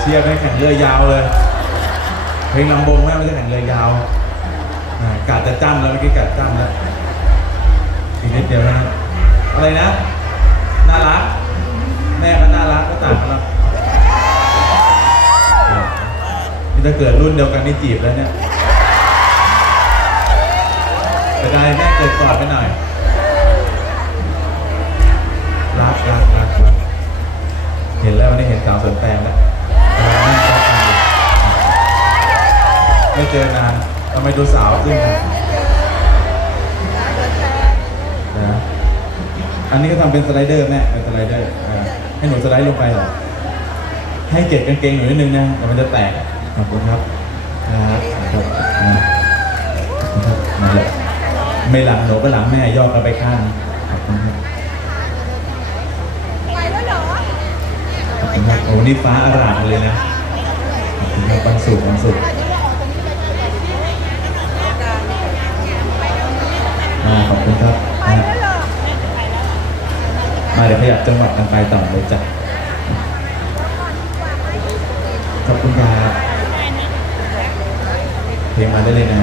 เชียร์ให้แข่งเรือยาวเลย เพลงลำบงแม่ไม่ใช่แข่งเรือยาวอ่ากาดจะจ้ำแล้วเมื่อกี้กาดจ้ำแล้วอีกนิดเดียวนะอะไรนะ น่ารัก แม่ก็น่ารักก็ต่างกันแล้วนี่ถ้าเกิดรุ่นเดียวกันนี่จีบแล้วเนี่ยแต่ได้แม่เกิดก่อนไปหน่อย ไม่เจอนานทำไมดูสาวขึ้นนะนะอันนี้ก็ทำเป็นสไลเดอร์แม่เป็นสไลเดอร์อ่าให้หนูสไลด์ลงไปเหรอ ให้เก็บกางเกงหนูนิดนึงนะเดี๋ยวมันจะแตกขอบคุณครับครับครับอ่าขอบคุณครับมาเลยไม่หลังหนูก็หลังแม่ย่อกันไปข้างขอบคุณครับไปแล้วเหรอขอบคุณครับโอ้นี่ฟ้าอร่ามเลยนะขอบคุณครับวันศุกร์วันศุกร์อ่า ขอบคุณครับไปแล้วเหรอมาเดี๋ยวขยับจังหวัดกันไปต่อเลยจ้ะขอบคุณครับเพลงมาได้เลยนะ